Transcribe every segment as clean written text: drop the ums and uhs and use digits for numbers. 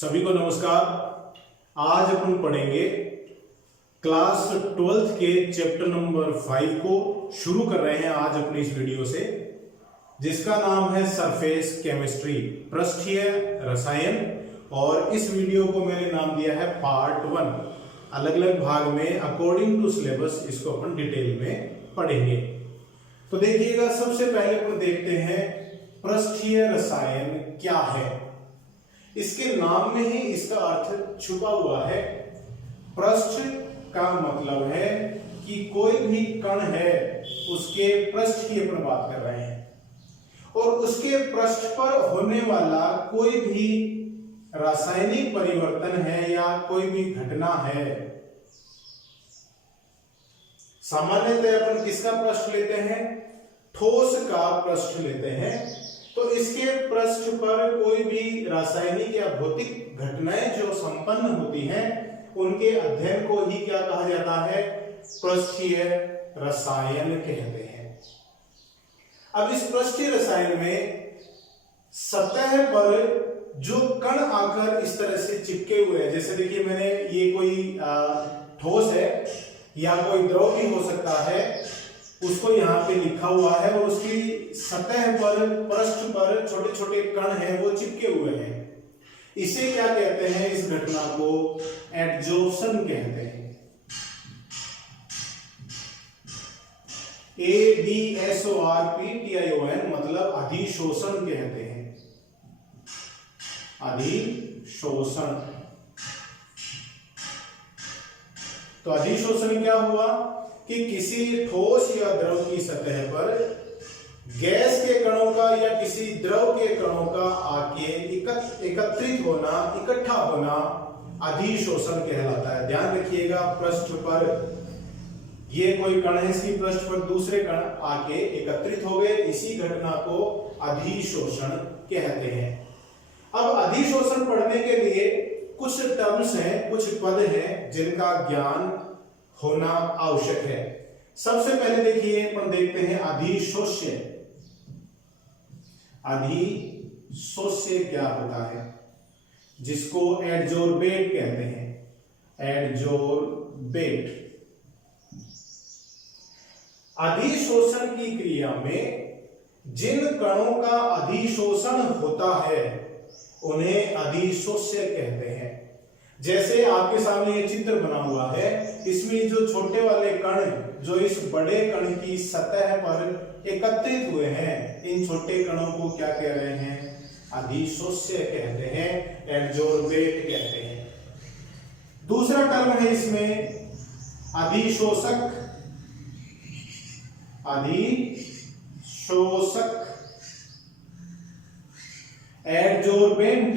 सभी को नमस्कार। आज अपन पढ़ेंगे क्लास 12th के चैप्टर नंबर 5 को शुरू कर रहे हैं आज अपनी इस वीडियो से, जिसका नाम है सरफेस केमिस्ट्री, पृष्ठीय रसायन। और इस वीडियो को मैंने नाम दिया है पार्ट 1। अलग अलग भाग में अकॉर्डिंग टू सिलेबस इसको अपन डिटेल में पढ़ेंगे। तो देखिएगा, सबसे पहले अपन देखते हैं पृष्ठीय रसायन क्या है। इसके नाम में ही इसका अर्थ छुपा हुआ है। पृष्ठ का मतलब है कि कोई भी कण है उसके पृष्ठ की अपन बात कर रहे हैं, और उसके पृष्ठ पर होने वाला कोई भी रासायनिक परिवर्तन है या कोई भी घटना है। सामान्यतः अपन किसका पृष्ठ लेते हैं? ठोस का पृष्ठ लेते हैं। तो इसके पृष्ठ पर कोई भी रासायनिक या भौतिक घटनाएं जो संपन्न होती हैं, उनके अध्ययन को ही क्या कहा जाता है? पृष्ठीय रसायन कहते हैं। अब इस पृष्ठीय रसायन में सतह पर जो कण आकर इस तरह से चिपके हुए हैं, जैसे देखिए मैंने ये कोई ठोस है या कोई द्रव भी हो सकता है, उसको यहाँ पे लिखा हुआ है, और उसकी सतह पर पृष्ठ पर छोटे छोटे कण हैं वो चिपके हुए हैं। इसे क्या कहते हैं? इस घटना को एडजोर्प्शन कहते हैं। ADSORPTION मतलब अधिशोषण कहते हैं। अधिशोषण। तो अधिशोषण क्या हुआ कि किसी ठोस या द्रव की सतह पर गैस के कणों का या किसी द्रव के कणों का आके एकत्रित होना, इकट्ठा होना अधिशोषण कहलाता है। ध्यान रखिएगा, पृष्ठ पर ये कोई कण है, इसकी पृष्ठ पर दूसरे कण आके एकत्रित हो गए, इसी घटना को अधिशोषण कहते हैं। अब अधिशोषण पढ़ने के लिए कुछ टर्म्स हैं, कुछ पद हैं जिनका ज्ञान होना आवश्यक है। सबसे पहले देखिए, अपन देखते हैं अधिशोष्य। अधिशोष्य क्या होता है? जिसको एडजोर्बेट कहते हैं। एडजोर्बेट। अधिशोषण की क्रिया में जिन कणों का अधिशोषण होता है उन्हें अधिशोष्य कहते हैं। जैसे आपके सामने ये चित्र बना हुआ है, इसमें जो छोटे वाले कण जो इस बड़े कण की सतह पर एकत्रित हुए हैं, इन छोटे कणों को क्या कह रहे हैं? अधिशोष्य कहते हैं, एडजोर्बेट कहते हैं। दूसरा टर्म है इसमें अधिशोषक। अधिशोषक। एडजोर्बेंट।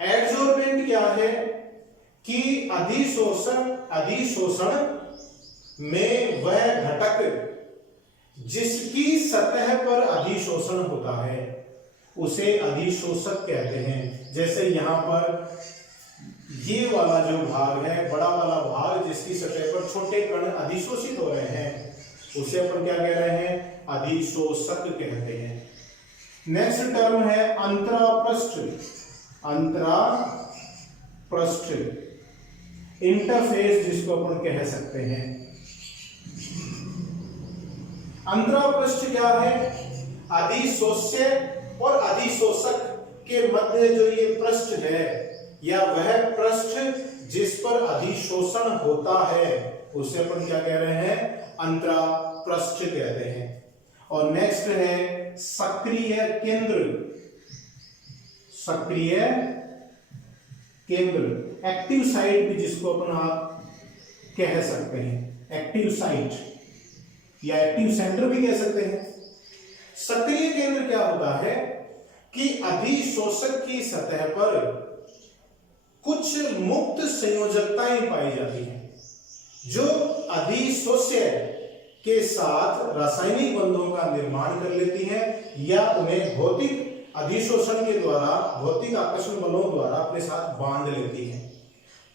एडजोर्बेंट क्या है कि अधिशोषण में वह घटक जिसकी सतह पर अधिशोषण होता है उसे अधिशोषक कहते हैं। जैसे यहां पर ये वाला जो भाग है, बड़ा वाला भाग जिसकी सतह पर छोटे कण अधिशोषित हो रहे हैं, उसे अपन क्या कह रहे हैं? अधिशोषक कहते हैं। नेक्स्ट टर्म है अंतरापृष्ठ। अंतरापृष्ठ। इंटरफेस जिसको अपन कह सकते हैं। अंतरापृष्ठ क्या है? अधिशोष्य और अधिशोषक के मध्य जो ये पृष्ठ है, या वह पृष्ठ जिस पर अधिशोषण होता है, उसे अपन क्या कह रहे हैं? अंतरापृष्ठ कहते हैं। और नेक्स्ट है सक्रिय केंद्र। सक्रिय केंद्र, एक्टिव साइट भी जिसको अपन आप कह सकते हैं, एक्टिव साइट या एक्टिव सेंटर भी कह सकते हैं। सक्रिय केंद्र क्या होता है कि अधिशोषक की सतह पर कुछ मुक्त संयोजकताएं पाई जाती हैं जो अधिशोष्य के साथ रासायनिक बंधों का निर्माण कर लेती हैं, या उन्हें भौतिक अधिशोषण के द्वारा, भौतिक आकर्षण बलों द्वारा अपने साथ बांध लेती हैं।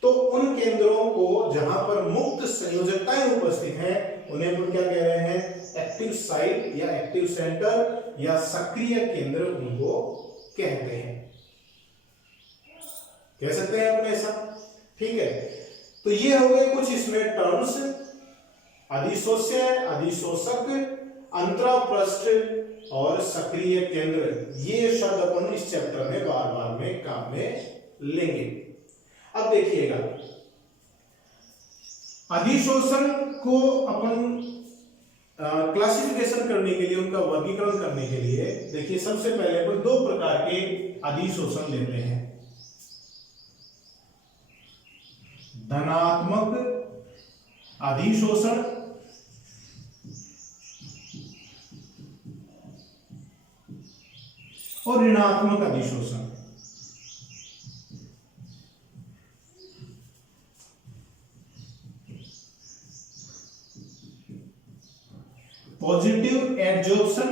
तो उन केंद्रों को जहां पर मुक्त संयोजकताएं उपस्थित हैं, उन्हें हम क्या कह रहे हैं? एक्टिव साइट या एक्टिव सेंटर या सक्रिय केंद्र उनको कहते हैं, कह सकते हैं अपने ऐसा। ठीक है, तो ये हो गए कुछ इसमें टर्म्स, अधिशोष्य, अधिशोषक, अंतरापृष्ठ और सक्रिय केंद्र। ये शब्द अपन इस चैप्टर में बार बार में काम में लेंगे। अब देखिएगा, अधिशोषण को अपन क्लासिफिकेशन करने के लिए, उनका वर्गीकरण करने के लिए देखिए, सबसे पहले अपन दो प्रकार के अधिशोषण लेते हैं, धनात्मक अधिशोषण और ऋणात्मक अधिशोषण। Positive adsorption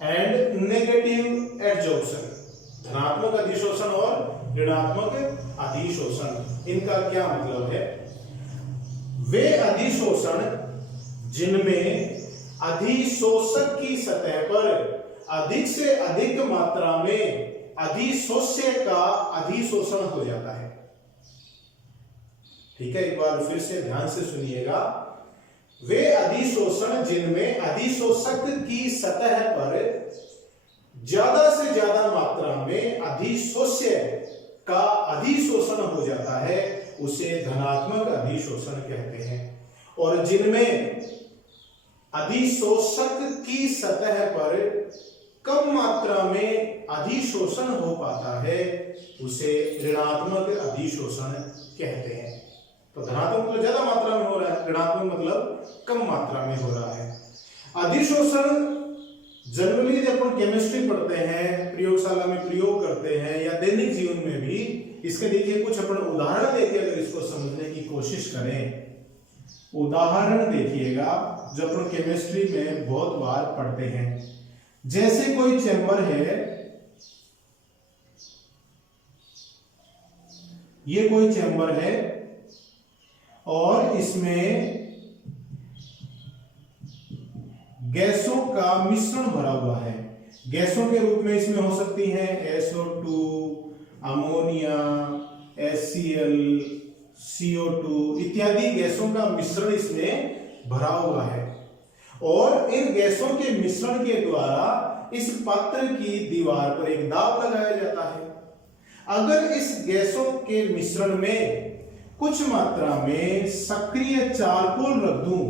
and negative adsorption, धनात्मक अधिशोषण और ऋणात्मक अधिशोषण। इनका क्या मतलब है? वे अधिशोषण जिनमें अधिशोषक की सतह पर अधिक से अधिक मात्रा में अधिशोष्य का अधिशोषण हो जाता है। ठीक है, एक बार फिर से ध्यान से सुनिएगा, वे अधिशोषण जिनमें अधिशोषक की सतह पर ज्यादा से ज्यादा मात्रा में अधिशोष्य का अधिशोषण हो जाता है, उसे धनात्मक अधिशोषण कहते हैं। और जिनमें अधिशोषक की सतह पर कम मात्रा में अधिशोषण हो पाता है, उसे ऋणात्मक अधिशोषण कहते हैं। तो धनात्मक मतलब ज्यादा मात्रा में हो रहा है, ऋणात्मक मतलब कम मात्रा में हो रहा है। अधिशोषण जनरली जब अपन केमिस्ट्री पढ़ते हैं, प्रयोगशाला में प्रयोग करते हैं या दैनिक जीवन में भी, इसके देखिए कुछ अपन उदाहरण देके अगर इसको समझने की कोशिश करें। उदाहरण देखिएगा जो अपन केमिस्ट्री में बहुत बार पढ़ते हैं, जैसे कोई चैम्बर है, ये कोई चैम्बर है और इसमें गैसों का मिश्रण भरा हुआ है। गैसों के रूप में इसमें हो सकती हैं SO2, अमोनिया, HCl, CO2 इत्यादि गैसों का मिश्रण इसमें भरा हुआ है। और इन गैसों के मिश्रण के द्वारा इस पात्र की दीवार पर एक दाब लगाया जाता है। अगर इस गैसों के मिश्रण में कुछ मात्रा में सक्रिय चारकोल रख दूं,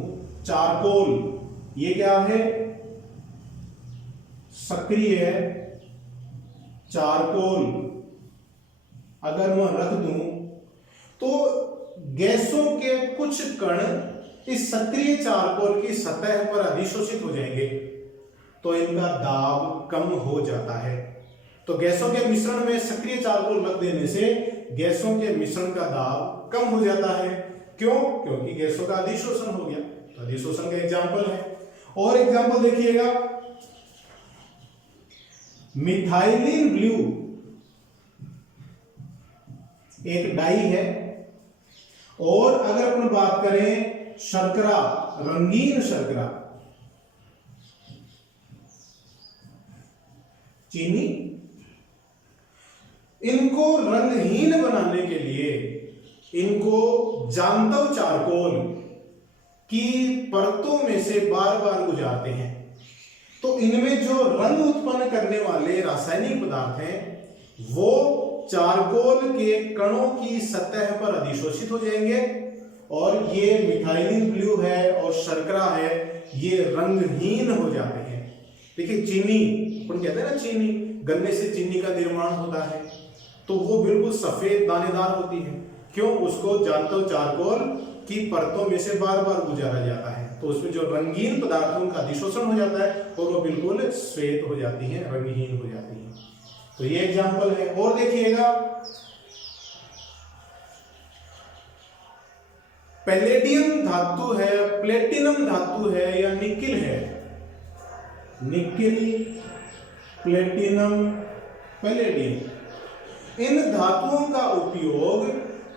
चारकोल ये क्या है? सक्रिय चारकोल अगर मैं रख दूं तो गैसों के कुछ कण इस सक्रिय चारकोल की सतह पर अधिशोषित हो जाएंगे, तो इनका दाब कम हो जाता है। तो गैसों के मिश्रण में सक्रिय चारकोल रख देने से गैसों के मिश्रण का दाब कम हो जाता है। क्यों? क्योंकि गैसों का अधिशोषण हो गया। तो अधिशोषण का एग्जाम्पल है। और एग्जाम्पल देखिएगा, मिथाइलिन ब्लू एक डाई है, और अगर अपन बात करें शर्करा, रंगीन शर्करा, चीनी, इनको रंगहीन बनाने के लिए इनको जांतव चारकोल की परतों में से बार बार गुजारते हैं। तो इनमें जो रंग उत्पन्न करने वाले रासायनिक पदार्थ हैं वो चारकोल के कणों की सतह पर अधिशोषित हो जाएंगे, और ये मिथाइलिन ब्लू है और शर्करा है, ये रंगहीन हो जाते हैं। देखिए चीनी, अपन कहते हैं ना चीनी, गन्ने से चीनी का निर्माण होता है, तो वो बिल्कुल सफेद दानेदार होती है। क्यों? उसको जांतव चारकोल की परतों में से बार बार गुजारा जाता है, तो उसमें जो रंगीन पदार्थों का अधिशोषण हो जाता है और वो बिल्कुल श्वेत हो जाती हैं, रंगहीन हो जाती हैं। तो ये एग्जाम्पल है। और देखिएगा, पैलेडियम धातु है, प्लेटिनम धातु है या निकिल है, निकिल, प्लेटिनम, पैलेडियम, इन धातुओं का उपयोग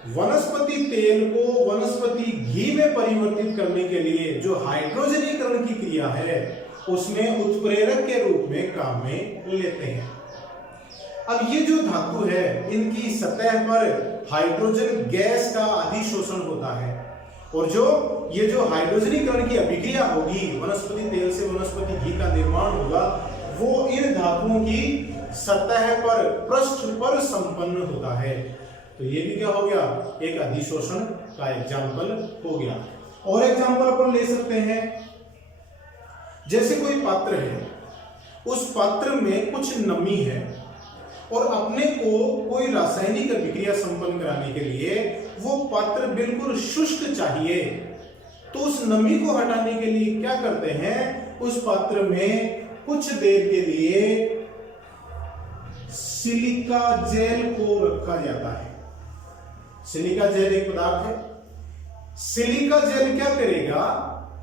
वनस्पति तेल को वनस्पति घी में परिवर्तित करने के लिए जो हाइड्रोजनीकरण की क्रिया है उसमें उत्प्रेरक के रूप में काम में लेते हैं। अब ये जो धातु है इनकी सतह पर हाइड्रोजन गैस का अधिशोषण होता है और ये जो हाइड्रोजनीकरण की अभिक्रिया होगी, वनस्पति तेल से वनस्पति घी का निर्माण होगा, वो इन धातुओं की सतह पर पृष्ठ पर संपन्न होता है। तो ये भी क्या हो गया, एक अधिशोषण का एग्जाम्पल हो गया। और एग्जाम्पल अपन ले सकते हैं, जैसे कोई पात्र है, उस पात्र में कुछ नमी है और अपने को कोई रासायनिक अभिक्रिया संपन्न कराने के लिए वो पात्र बिल्कुल शुष्क चाहिए, तो उस नमी को हटाने के लिए क्या करते हैं, उस पात्र में कुछ देर के लिए सिलिका जेल को रखा जाता है। सिलिका जेल एक पदार्थ है। सिलिका जेल क्या करेगा,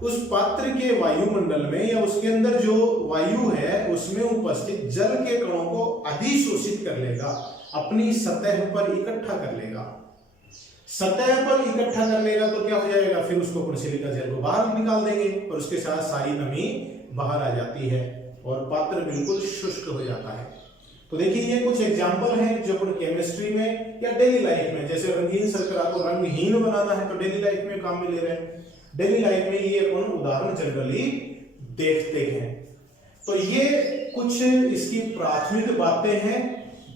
उस पात्र के वायुमंडल में या उसके अंदर जो वायु है उसमें उपस्थित जल के कणों को अधिशोषित कर लेगा, अपनी सतह पर इकट्ठा कर लेगा। सतह पर इकट्ठा कर लेगा तो क्या हो जाएगा, फिर उसको अपन सिलिका जेल को बाहर निकाल देंगे और उसके साथ सारी नमी बाहर आ जाती है और पात्र बिल्कुल शुष्क हो जाता है। तो देखिए ये कुछ एग्जाम्पल हैं जो अपन केमिस्ट्री में या डेली लाइफ में, जैसे रंगीन शर्करा को रंगहीन बनाना है तो डेली लाइफ में काम में ले रहे हैं, डेली लाइफ में ये अपन उदाहरण जनरली देखते हैं। तो ये कुछ इसकी प्राथमिक बातें हैं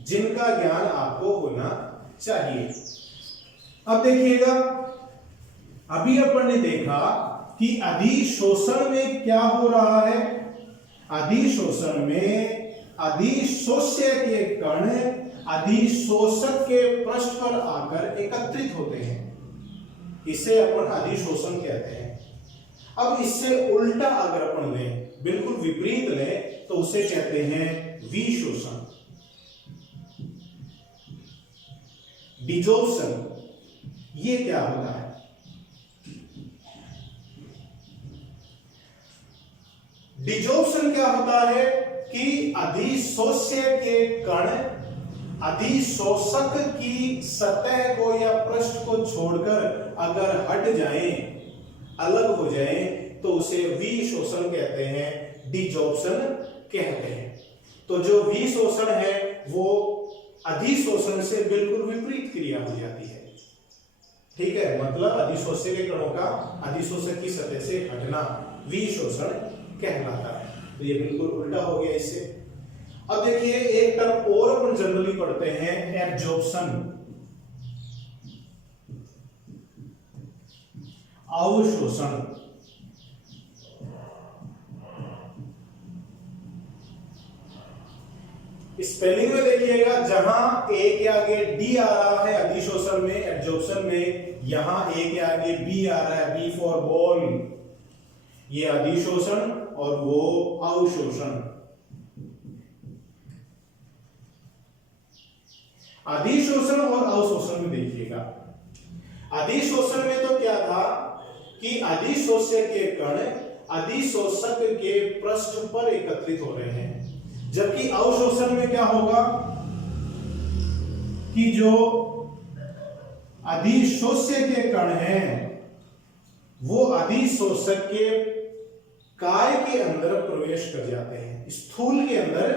जिनका ज्ञान आपको होना चाहिए। अब देखिएगा, अभी अपन ने देखा कि अधिशोषण में क्या हो रहा है। अधिशोषण में अधिशोष्य के कण अधिशोषक के पृष्ठ पर आकर एकत्रित होते हैं, इसे अपन अधिशोषण कहते हैं। अब इससे उल्टा अगर अपन लें, बिल्कुल विपरीत लें, तो उसे कहते हैं विशोषण, डिजोर्प्शन। ये क्या होता है, डिजोर्प्शन क्या होता है कि अधिशोष्य के कण अधिशोषक की सतह को या पृष्ठ को छोड़कर अगर हट जाएं, अलग हो जाएं, तो उसे विशोषण कहते हैं, डिजोर्प्शन कहते हैं। तो जो विशोषण है वो अधिशोषण से बिल्कुल विपरीत क्रिया हो जाती है। ठीक है, मतलब अधिशोष्य के कणों का अधिशोषक की सतह से हटना विशोषण कहलाता है। तो ये बिल्कुल उल्टा हो गया इससे। अब देखिए एक टर्म और अपन जनरली पढ़ते हैं, एब्जॉर्प्शन, अवशोषण। स्पेलिंग में देखिएगा, जहां ए के आगे डी आ रहा है अधिशोषण में, एब्जॉर्प्शन में, यहां ए के आगे बी आ रहा है, बी फॉर बॉल, ये अधिशोषण और वो अवशोषण। अधिशोषण और अवशोषण में देखिएगा, अधिशोषण में तो क्या था कि अधिशोष्य के कण अधिशोषक के पृष्ठ पर एकत्रित हो रहे हैं, जबकि अवशोषण में क्या होगा कि जो अधिशोष्य के कण हैं वो अधिशोषक के काय के अंदर प्रवेश कर जाते हैं, स्थूल के अंदर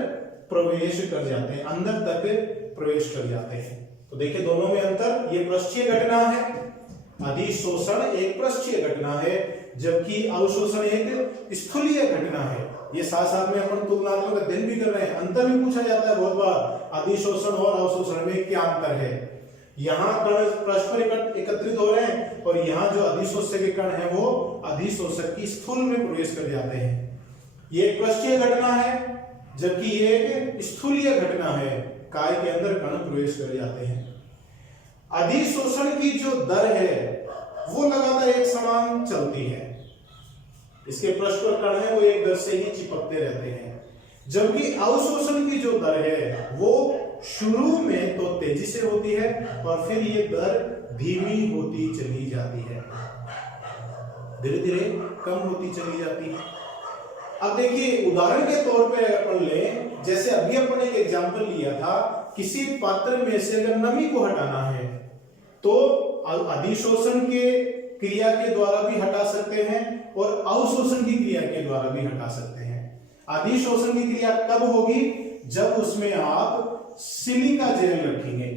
प्रवेश कर जाते हैं, अंदर तक प्रवेश कर जाते हैं। तो देखिए दोनों में अंतर, ये पृष्ठीय घटना है, अधिशोषण एक पृष्ठीय घटना है, जबकि अवशोषण एक स्थूलीय घटना है। ये साथ साथ में अपन तुलनात्मक अध्ययन भी कर रहे हैं, अंतर भी पूछा जाता है बहुत बार, अधिशोषण और अवशोषण में क्या अंतर है। यहाँ कण पृष्ठ पर एकत्रित हो रहे हैं और यहाँ जो अधिशोष्य के कण हैं वो अधिशोषक की स्थूल में प्रवेश कर जाते हैं। ये एक पृष्ठीय घटना है, जबकि ये एक स्थूलीय घटना है, काय के अंदर कण प्रवेश कर जाते हैं। अधिशोषण की जो दर है वो लगातार एक समान चलती है, इसके पृष्ठ पर कण है वो एक दर से ही चिपकते रहते हैं, जबकि अवशोषण की जो दर है वो शुरू में तो तेजी से होती है और फिर ये दर धीमी होती चली जाती है, धीरे धीरे कम होती चली जाती है। अब देखिए उदाहरण के तौर पे अपन लें, जैसे अभी अपन एक एग्जांपल लिया था, किसी पात्र में से अगर नमी को हटाना है तो अधिशोषण के क्रिया के द्वारा भी हटा सकते हैं और अवशोषण की क्रिया के द्वारा भी हटा सकते हैं। अधिशोषण की क्रिया कब होगी? जब उसमें आप सिलिका जेल रखेंगे।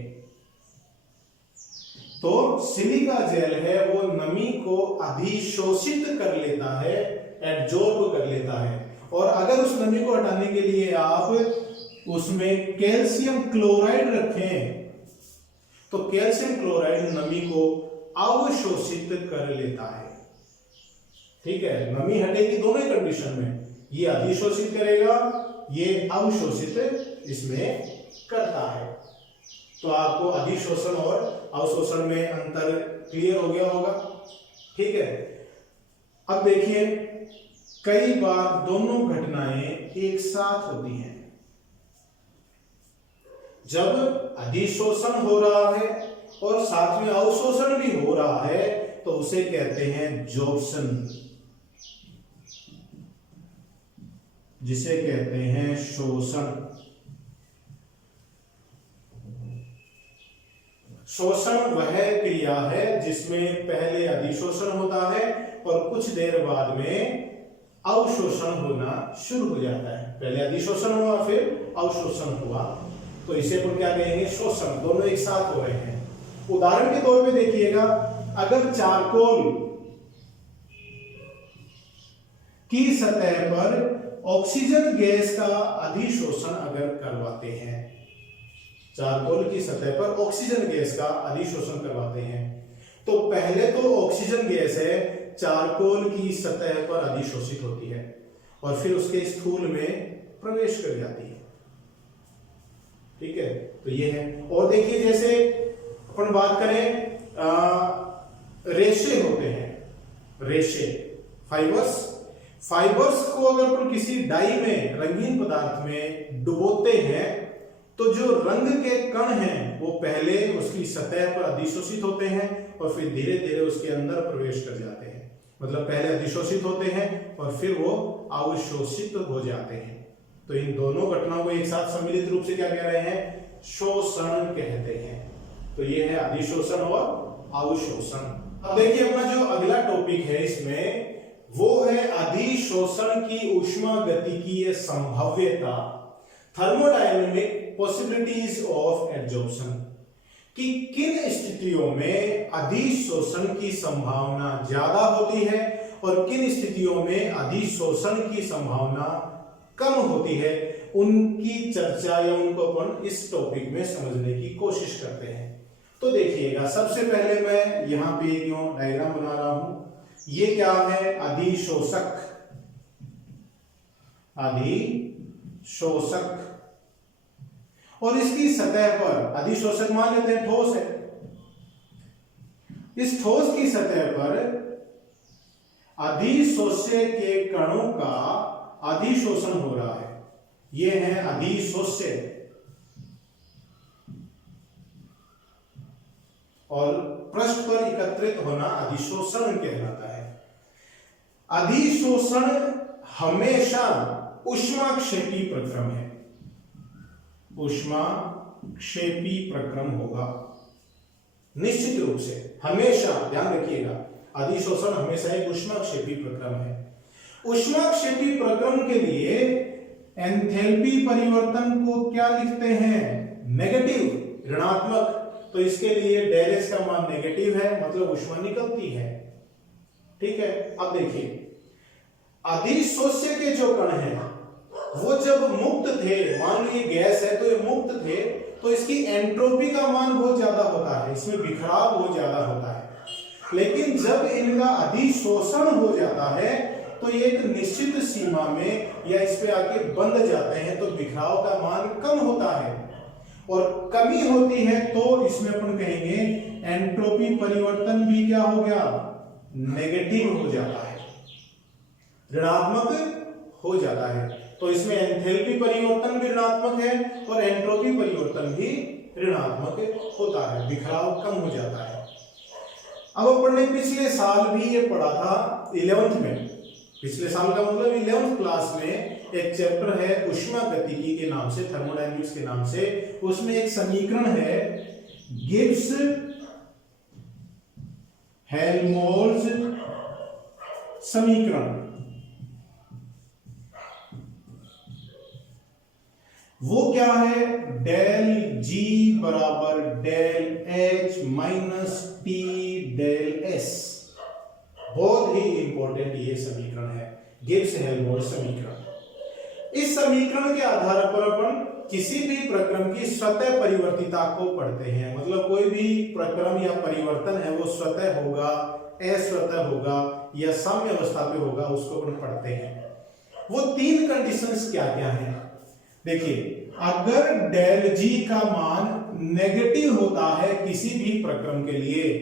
तो सिलिका जेल है वो नमी को अधिशोषित कर लेता है, एब्जॉर्ब कर लेता है। और अगर उस नमी को हटाने के लिए आप उसमें कैल्शियम क्लोराइड रखें तो कैल्शियम क्लोराइड नमी को अवशोषित कर लेता है। ठीक है, नमी हटेगी दोनों ही कंडीशन में, ये अधिशोषित करेगा, ये अवशोषित इसमें करता है। तो आपको अधिशोषण और अवशोषण में अंतर क्लियर हो गया होगा। ठीक है, अब देखिए कई बार दोनों घटनाएं एक साथ होती हैं। जब अधिशोषण हो रहा है और साथ में अवशोषण भी हो रहा है तो उसे कहते हैं जॉर्प्शन, जिसे कहते हैं शोषण। शोषण वह क्रिया है जिसमें पहले अधिशोषण होता है और कुछ देर बाद में अवशोषण होना शुरू हो जाता है। पहले अधिशोषण हुआ फिर अवशोषण हुआ, तो इसे अपन क्या कहेंगे? शोषण। दोनों एक साथ हो रहे हैं। उदाहरण के तौर पे देखिएगा, अगर चारकोल की सतह पर ऑक्सीजन गैस का अधिशोषण अगर करवाते हैं, चारकोल की सतह पर ऑक्सीजन गैस का अधिशोषण करवाते हैं, तो पहले तो ऑक्सीजन गैस है चारकोल की सतह पर अधिशोषित होती है और फिर उसके स्थूल में प्रवेश कर जाती है। ठीक है, तो ये है। और देखिए जैसे अपन बात करें रेशे होते हैं, रेशे, फाइबर्स को अगर अपन किसी डाई में, रंगीन पदार्थ में डुबोते हैं तो जो रंग के कण हैं वो पहले उसकी सतह पर अधिशोषित होते हैं और फिर धीरे धीरे उसके अंदर प्रवेश कर जाते हैं। मतलब पहले अधिशोषित होते हैं और फिर वो अवशोषित हो जाते हैं। तो इन दोनों घटनाओं को एक साथ सम्मिलित रूप से क्या कह रहे हैं? शोषण कहते हैं। तो ये है अधिशोषण और अवशोषण। अब देखिए अपना जो अगला टॉपिक है इसमें वो है अधिशोषण की ऊष्मागतिकीय संभाव्यता, थर्मोडायनेमिक पॉसिबिलिटीज ऑफ एब्जॉर्प्शन, कि किन स्थितियों में अधिशोषण की संभावना ज्यादा होती है और किन स्थितियों में अधिशोषण की संभावना कम होती है, उनकी चर्चा या उनको अपन इस टॉपिक में समझने की कोशिश करते हैं। तो देखिएगा, सबसे पहले मैं यहां पे डायग्राम बना रहा हूं। ये क्या है? अधिशोषक, अधिशोषक। और इसकी सतह पर, अधिशोषक मान लेते हैं ठोस है, इस ठोस की सतह पर अधिशोष्य के कणों का अधिशोषण हो रहा है। ये है अधिशोष्य। और पृष्ठ पर एकत्रित होना अधिशोषण कहलाता है। अधिशोषण हमेशा ऊष्माक्षेपी प्रक्रम है, ऊष्माक्षेपी प्रक्रम होगा निश्चित रूप से, हमेशा ध्यान रखिएगा। अधिशोषण हमेशा एक ऊष्माक्षेपी प्रक्रम है। ऊष्माक्षेपी प्रक्रम के लिए एंथैल्पी परिवर्तन को क्या लिखते हैं? नेगेटिव, ऋणात्मक। तो इसके लिए डेल एच का मान नेगेटिव है, मतलब ऊष्मा निकलती है। ठीक है, अब देखिए अधिशोष्य के जो कण हैं वो जब मुक्त थे, मान लो ये गैस है तो ये मुक्त थे, तो इसकी एंट्रोपी का मान बहुत ज्यादा होता है, इसमें बिखराव बहुत ज्यादा होता है। लेकिन जब इनका अधिशोषण हो जाता है तो ये एक निश्चित सीमा में या इस पे आके बंध जाते हैं, तो बिखराव का मान कम होता है। और कमी होती है तो इसमें अपन कहेंगे एंट्रोपी परिवर्तन भी क्या हो गया? नेगेटिव हो जाता है, ऋणात्मक हो जाता है। तो इसमें एंथैल्पी परिवर्तन भी ऋणात्मक है और एंट्रोपी परिवर्तन भी ऋणात्मक होता है, बिखराव कम हो जाता है। अब अपन ने पिछले साल भी ये पढ़ा था 11th में, पिछले साल का मतलब 11th क्लास में एक चैप्टर है ऊष्मागतिकी के नाम से, थर्मोडायनेमिक्स के नाम से। उसमें एक समीकरण है गिब्स हेल्महोल्ट्ज समीकरण। वो क्या है? डेल जी बराबर del H minus T del S. बहुत ही इंपॉर्टेंट ये समीकरण है, गिब्स हेल्महोल्ट्ज समीकरण। इस समीकरण के आधार पर अपन किसी भी प्रक्रम की स्वतः परिवर्तिता को पढ़ते हैं। मतलब कोई भी प्रक्रम या परिवर्तन है वो स्वतः होगा, अस्वतः होगा या साम्य अवस्था पे होगा, उसको अपन पढ़ते हैं। वो तीन कंडीशंस क्या क्या हैं? देखिए, अगर डेल जी का मान नेगेटिव होता है किसी भी प्रक्रम के लिए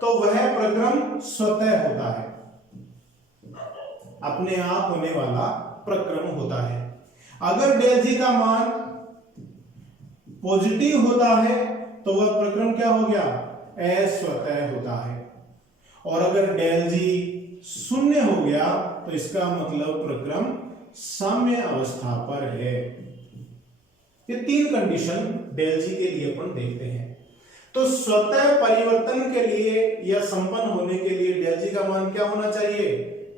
तो वह प्रक्रम स्वतः होता है, अपने आप होने वाला प्रक्रम होता है। अगर डेल जी का मान पॉजिटिव होता है तो वह प्रक्रम क्या हो गया? अस्वतः होता है। और अगर डेल जी शून्य हो गया तो इसका मतलब प्रक्रम साम्य अवस्था पर है। ये तीन कंडीशन डेल जी के लिए अपन देखते हैं। तो स्वतः परिवर्तन के लिए या संपन्न होने के लिए डेल जी का मान क्या होना चाहिए?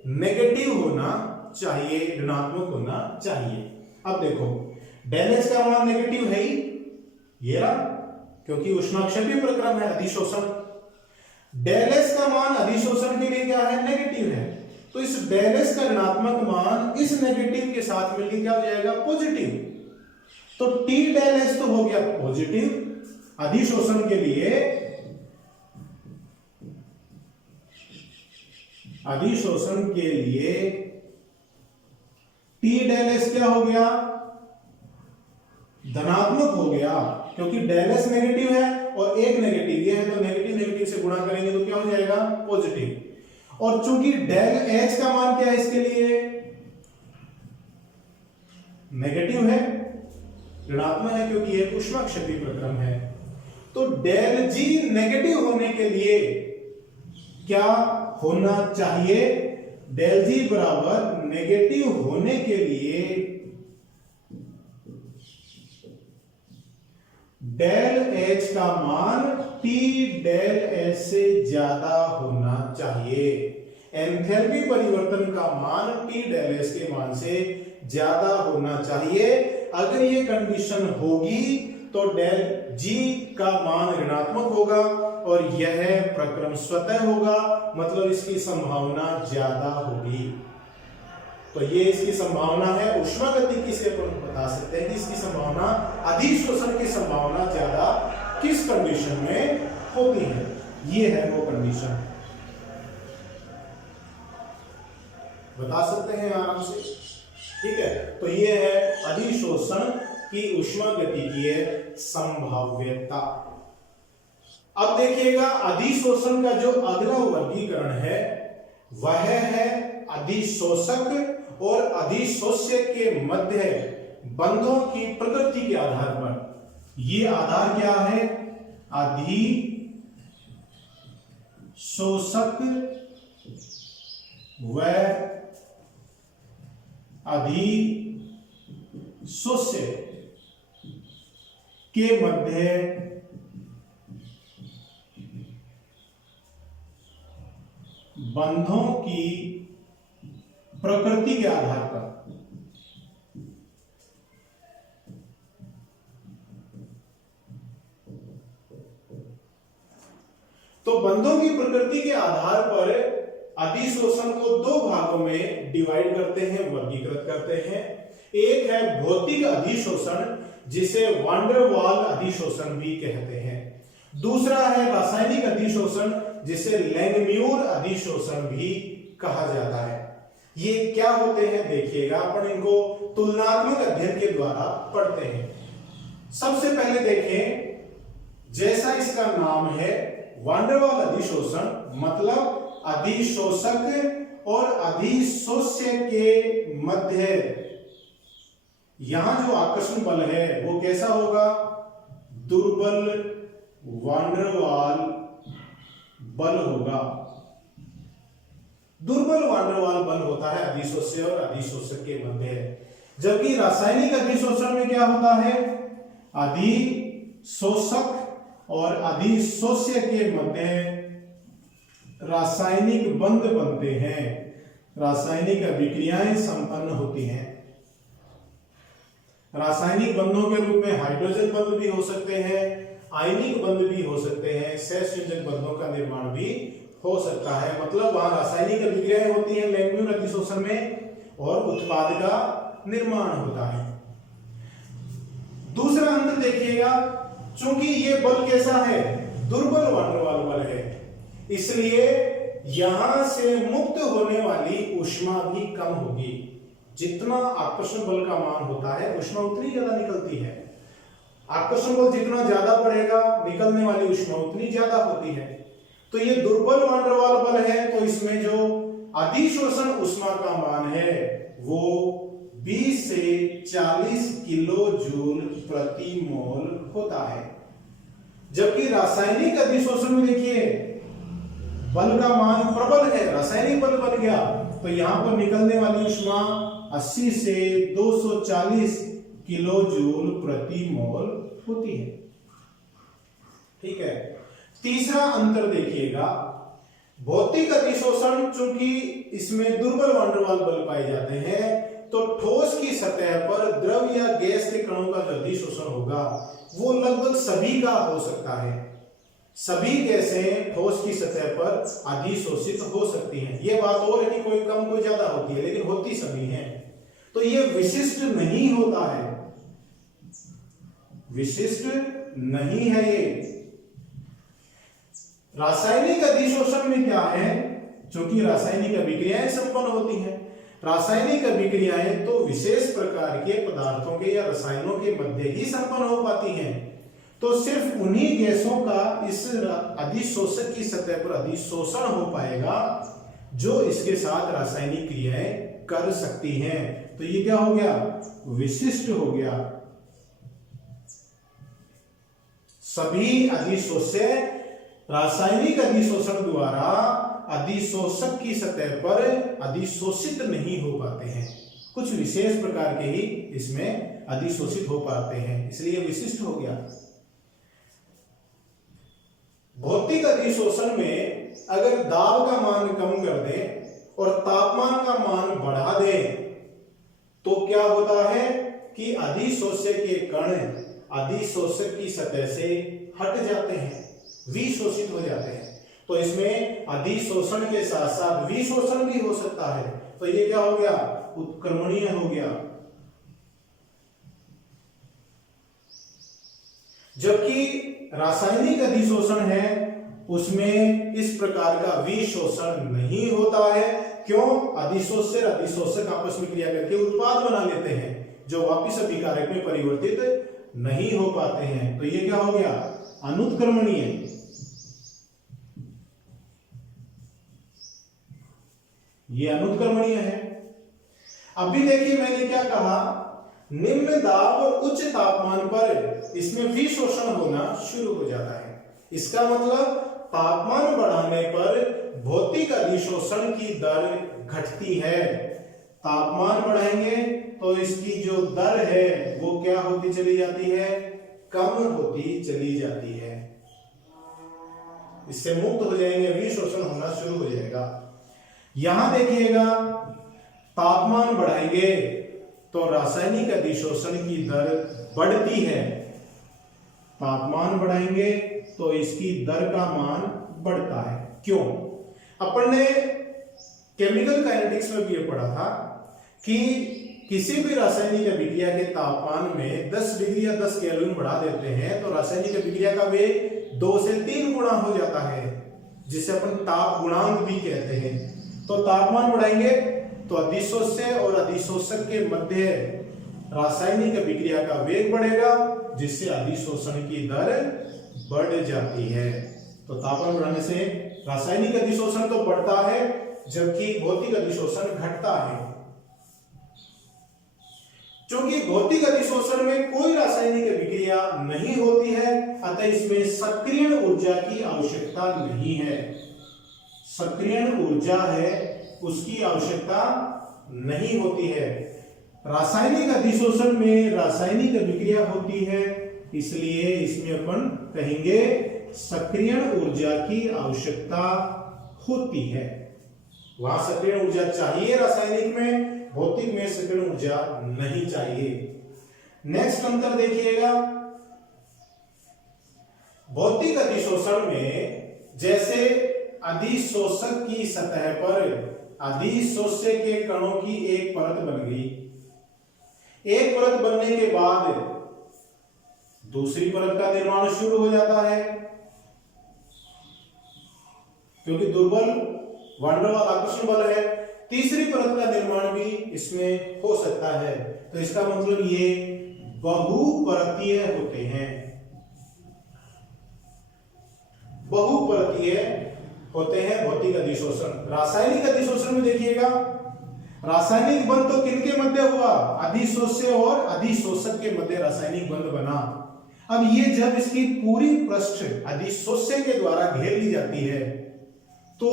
नेगेटिव होना चाहिए, ऋणात्मक होना चाहिए। अब देखो, डेल एच का मान नेगेटिव है ही, ये रहा, क्योंकि उष्माक्षेपी प्रक्रम है, अधिशोषण। डेल एच का मान अधिशोषण के लिए क्या है? नेगेटिव है। तो इस डेल एच का ऋणात्मक मान इस नेगेटिव के साथ मिलकर क्या हो जाएगा? पॉजिटिव। तो टी डेल एच तो हो गया पॉजिटिव, अधिशोषण के लिए टी डेल एच क्या हो गया? धनात्मक हो गया, क्योंकि डेल एच नेगेटिव है और एक नेगेटिव ये है, तो नेगेटिव नेगेटिव से गुणा करेंगे तो क्या हो जाएगा? पॉजिटिव। और चूंकि डेल एच का मान क्या है इसके लिए? नेगेटिव है, ऋणात्मक है, क्योंकि ये उष्माक्षेपी प्रक्रम है। तो डेल जी नेगेटिव होने के लिए क्या होना चाहिए? डेल जी बराबर नेगेटिव होने के लिए डेल एच का मान टी डेल एच से ज्यादा होना चाहिए। एंथैल्पी परिवर्तन का मान टी डेल एच के मान से ज्यादा होना चाहिए। अगर ये कंडीशन होगी तो डेल जी का मान ऋणात्मक होगा और यह प्रक्रम स्वतः होगा, मतलब इसकी संभावना ज्यादा होगी। तो ये इसकी संभावना है। उष्मागतिकी से अपन बता सकते हैं कि इसकी संभावना, अधिशोषण की संभावना ज्यादा किस कंडीशन में होती है। ये है वो कंडीशन, बता सकते हैं आराम से, ठीक है। तो ये है अधिशोषण की उष्मागतिकीय संभाव्यता। अब देखिएगा, अधिशोषण का जो अगला वर्गीकरण है वह है अधिशोषक और अधिशोष्य के मध्य बंधों की प्रकृति के आधार पर। ये आधार क्या है? अधिशोषक व अधिशोष्य के मध्य बंधों की प्रकृति के आधार पर। तो बंधों की प्रकृति के आधार पर अधिशोषण को दो भागों में डिवाइड करते हैं, वर्गीकृत करते हैं। एक है भौतिक अधिशोषण, जिसे वान डेर वाल अधिशोषण भी कहते हैं। दूसरा है रासायनिक अधिशोषण, जिसे लैंगम्यूर अधिशोषण भी कहा जाता है। ये क्या होते हैं देखिएगा, अपन इनको तुलनात्मक अध्ययन के द्वारा पढ़ते हैं। सबसे पहले देखें, जैसा इसका नाम है वान डेर वाल अधिशोषण, मतलब अधिशोषक और अधिशोष्य के मध्य यहां जो आकर्षण बल है वो कैसा होगा? दुर्बल वान डेर वाल बल होगा। दुर्बल वान डेर वाल बल होता है अधिशोष्य और अधिशोषक के मध्य। जबकि रासायनिक अधिशोषण में क्या होता है? अधिशोषक और अधिशोष्य के मध्य रासायनिक बंध बनते हैं, रासायनिक अभिक्रियाएं संपन्न होती हैं। रासायनिक बंधों के रूप में हाइड्रोजन बंध भी हो सकते हैं, आयनिक बंध भी हो सकते हैं, सहसंयोजक बंधों का निर्माण भी हो सकता है। मतलब वहां रासायनिक अभिक्रियाएं होती हैं मैग्नीशियम अधिशोषण में और उत्पाद का निर्माण होता है। दूसरा अंतर देखिएगा, चूंकि ये बल कैसा है, दुर्बल वान डेर वाल बल है, इसलिए यहां से मुक्त होने वाली ऊष्मा भी कम होगी। जितना आकर्षण बल का मान होता है ऊष्मा उतनी ज्यादा निकलती है। आकर्षण बल जितना ज्यादा बढ़ेगा निकलने वाली ऊष्मा उतनी ज्यादा होती है। तो ये दुर्बल वान डेर वाल बल है, तो इसमें जो अधिशोषण ऊष्मा का मान है वो 20 से 40 किलो जूल प्रति मोल होता है। जबकि रासायनिक अधिशोषण में देखिए बल का मान प्रबल है, रासायनिक बल बन गया, तो यहां पर निकलने वाली ऊष्मा 80 से 240 किलो जूल प्रति मोल होती है। ठीक है। तीसरा अंतर देखिएगा, भौतिक अधिशोषण, चूंकि इसमें दुर्बल वान डेर वाल बल पाए जाते हैं, तो ठोस की सतह पर द्रव या गैस के कणों का जो अधिशोषण होगा वो लगभग सभी का हो सकता है। सभी गैसें ठोस की सतह पर अधिशोषित हो सकती हैं। ये बात और है कि कोई कम कोई ज्यादा होती है, लेकिन होती सभी हैं। तो ये विशिष्ट नहीं होता है, विशिष्ट नहीं है ये। रासायनिक अधिशोषण में क्या है, क्योंकि रासायनिक अभिक्रियाएं संपन्न होती हैं। रासायनिक अभिक्रियाएं तो विशेष प्रकार के पदार्थों के या रसायनों के मध्य ही संपन्न हो पाती हैं। तो सिर्फ उन्हीं गैसों का इस अधिशोषक की सतह पर अधिशोषण हो पाएगा जो इसके साथ रासायनिक क्रियाएं कर सकती हैं। तो ये क्या हो गया, विशिष्ट हो गया। सभी अधिशोष्य रासायनिक अधिशोषण द्वारा अधिशोषक की सतह पर अधिशोषित नहीं हो पाते हैं। कुछ विशेष प्रकार के ही इसमें अधिशोषित हो पाते हैं, इसलिए विशिष्ट हो गया। भौतिक अधिशोषण में अगर दाब का मान कम कर दें और तापमान का मान बढ़ा दें तो क्या होता है कि अधिशोष्य के कण अधिशोषक की सतह से हट जाते हैं, विशोषित हो जाते हैं। तो इसमें अधिशोषण के साथ साथ विशोषण भी हो सकता है। तो ये क्या हो गया, उत्क्रमणीय हो गया। जबकि रासायनिक अधिशोषण है उसमें इस प्रकार का विशोषण नहीं होता है। क्यों, अधिशोष्य और अधिशोषक आपस में क्रिया करके उत्पाद बना लेते हैं जो वापिस अभिकारक में परिवर्तित नहीं हो पाते हैं। तो ये क्या हो गया, अनुत्क्रमणीय। ये अनुत्क्रमणीय है। अभी देखिए मैंने क्या कहा, निम्न दाब और उच्च तापमान पर इसमें विशोषण होना शुरू हो जाता है। इसका मतलब तापमान बढ़ाने पर भौतिक अधिशोषण की दर घटती है। तापमान बढ़ाएंगे तो इसकी जो दर है वो क्या होती चली जाती है, कम होती चली जाती है। इससे मुक्त हो जाएंगे, विशोषण होना शुरू हो जाएगा। यहां देखिएगा, तापमान बढ़ाएंगे तो रासायनिक अधिशोषण की दर बढ़ती है। तापमान बढ़ाएंगे तो इसकी दर का मान बढ़ता है। क्यों, अपन ने केमिकल काइनेटिक्स में भी ये पढ़ा था कि किसी भी रासायनिक अभिक्रिया के तापमान में 10 डिग्री या 10 केल्विन बढ़ा देते हैं तो रासायनिक अभिक्रिया का वेग 2 से 3 गुना हो जाता है, जिसे अपन ताप गुणांक भी कहते हैं। तो तापमान बढ़ाएंगे तो अधिशोष्य और अधिशोषक के मध्य रासायनिक अभिक्रिया का वेग बढ़ेगा, जिससे अधिशोषण की दर बढ़ जाती है। तो तापमान बढ़ाने से रासायनिक अधिशोषण तो बढ़ता है जबकि भौतिक अधिशोषण घटता है। क्योंकि भौतिक अधिशोषण में कोई रासायनिक अभिक्रिया नहीं होती है, अतः इसमें सक्रियण ऊर्जा की आवश्यकता नहीं है। सक्रियण ऊर्जा है उसकी आवश्यकता नहीं होती है। रासायनिक अधिशोषण में रासायनिक अभिक्रिया होती है, इसलिए इसमें अपन कहेंगे सक्रियण ऊर्जा की आवश्यकता होती है। वहां सक्रियण ऊर्जा चाहिए रासायनिक में, भौतिक में सक्रियण ऊर्जा नहीं चाहिए। नेक्स्ट अंतर देखिएगा, भौतिक अधिशोषण में जैसे अधिशोषक की सतह पर अधिशोष्य के कणों की एक परत बन गई, एक परत बनने के बाद दूसरी परत का निर्माण शुरू हो जाता है, क्योंकि दुर्बल वान डेर वाल आकर्षण बल है। तीसरी परत का निर्माण भी इसमें हो सकता है, तो इसका मतलब ये बहुपरतीय होते हैं, बहुपरतीय होते हैं भौतिक अधिशोषण। रासायनिक अधिशोषण में देखिएगा, रासायनिक बंध तो किनके मध्य हुआ, अधिशोष्य और अधिशोषक के मध्य रासायनिक बंध बना। अब ये जब इसकी पूरी पृष्ठ अधिशोष्य के द्वारा घेर ली जाती है, तो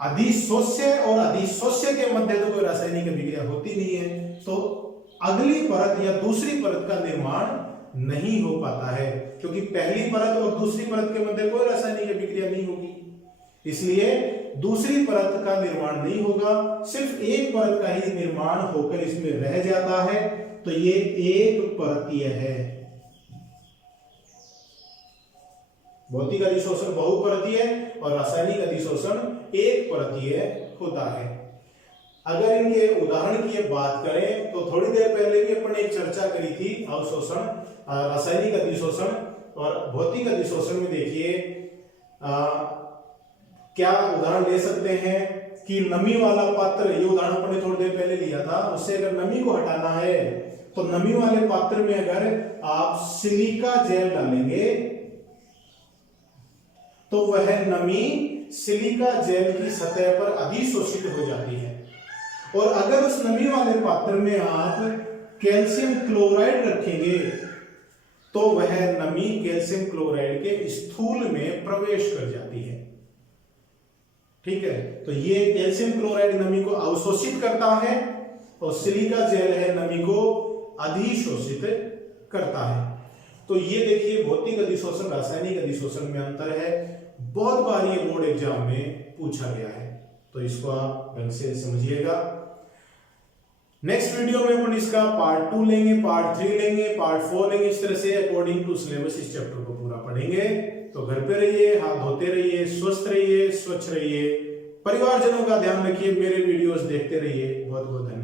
अधिशोष्य और अधिशोष्य के मध्य तो कोई रासायनिक अभिक्रिया होती नहीं है, तो अगली परत या दूसरी परत का निर्माण नहीं हो पाता है, क्योंकि पहली परत और दूसरी परत के मध्य कोई रासायनिक अभिक्रिया नहीं होगी, इसलिए दूसरी परत का निर्माण नहीं होगा, सिर्फ एक परत का ही निर्माण होकर इसमें रह जाता है, तो ये एक परतीय है। भौतिक अधिशोषण बहुपरतीय और रासायनिक अधिशोषण एक परतीय होता है। अगर इनके उदाहरण की बात करें तो थोड़ी देर पहले भी अपन एक चर्चा करी थी अवशोषण, रासायनिक अधिशोषण और भौतिक अधिशोषण में देखिए क्या उदाहरण ले सकते हैं कि नमी वाला पात्र, ये उदाहरण अपन ने थोड़ी देर पहले लिया था, उससे अगर नमी को हटाना है तो नमी वाले पात्र में अगर आप सिलिका जेल डालेंगे तो वह नमी सिलिका जेल की सतह पर अधिशोषित हो जाती है, और अगर उस नमी वाले पात्र में आप कैल्शियम क्लोराइड रखेंगे तो वह नमी कैल्शियम क्लोराइड के स्थूल में प्रवेश कर जाती है। ठीक है, तो ये कैल्शियम क्लोराइड नमी को अवशोषित करता है और सिलिका जेल है नमी को अधिशोषित करता है। तो ये देखिए भौतिक अधिशोषण रासायनिक अधिशोषण में अंतर है, बहुत बार ये बोर्ड एग्जाम में पूछा गया है, तो इसको आप ढंग से समझिएगा। नेक्स्ट वीडियो में अपन इसका पार्ट 2 लेंगे, पार्ट 3 लेंगे, पार्ट 4 लेंगे, इस तरह से अकॉर्डिंग टू सिलेबस इस चैप्टर को पूरा पढ़ेंगे। तो घर पे रहिए, हाथ धोते रहिए, स्वस्थ रहिए, स्वच्छ रहिए, परिवारजनों का ध्यान रखिए, मेरे वीडियोस देखते रहिए। बहुत बहुत धन्यवाद।